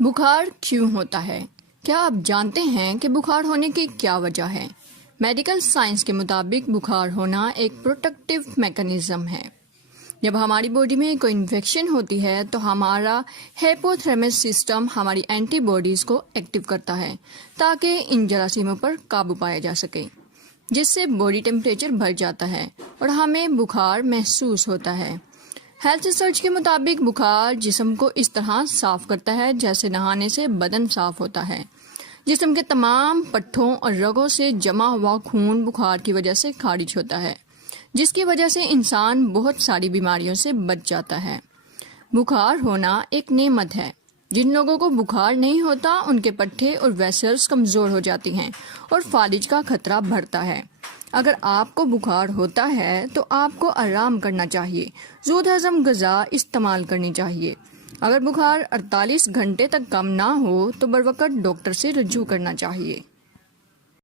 بخار کیوں ہوتا ہے؟ کیا آپ جانتے ہیں کہ بخار ہونے کی کیا وجہ ہے؟ میڈیکل سائنس کے مطابق بخار ہونا ایک پروٹیکٹیو میکانزم ہے۔ جب ہماری باڈی میں کوئی انفیکشن ہوتی ہے تو ہمارا ہیپوتھرمس سسٹم ہماری اینٹی باڈیز کو ایکٹیو کرتا ہے تاکہ ان جراثیموں پر قابو پایا جا سکے، جس سے باڈی ٹیمپریچر بڑھ جاتا ہے اور ہمیں بخار محسوس ہوتا ہے۔ ہیلتھ ریسرچ کے مطابق بخار جسم کو اس طرح صاف کرتا ہے جیسے نہانے سے بدن صاف ہوتا ہے۔ جسم کے تمام پٹھوں اور رگوں سے جمع ہوا خون بخار کی وجہ سے خارج ہوتا ہے، جس کی وجہ سے انسان بہت ساری بیماریوں سے بچ جاتا ہے۔ بخار ہونا ایک نعمت ہے۔ جن لوگوں کو بخار نہیں ہوتا ان کے پٹھے اور ویسلز کمزور ہو جاتی ہیں اور فالج کا خطرہ بڑھتا ہے۔ اگر آپ کو بخار ہوتا ہے تو آپ کو آرام کرنا چاہیے، زود ہضم غذا استعمال کرنی چاہیے۔ اگر بخار 48 گھنٹے تک کم نہ ہو تو بروقت ڈاکٹر سے رجوع کرنا چاہیے۔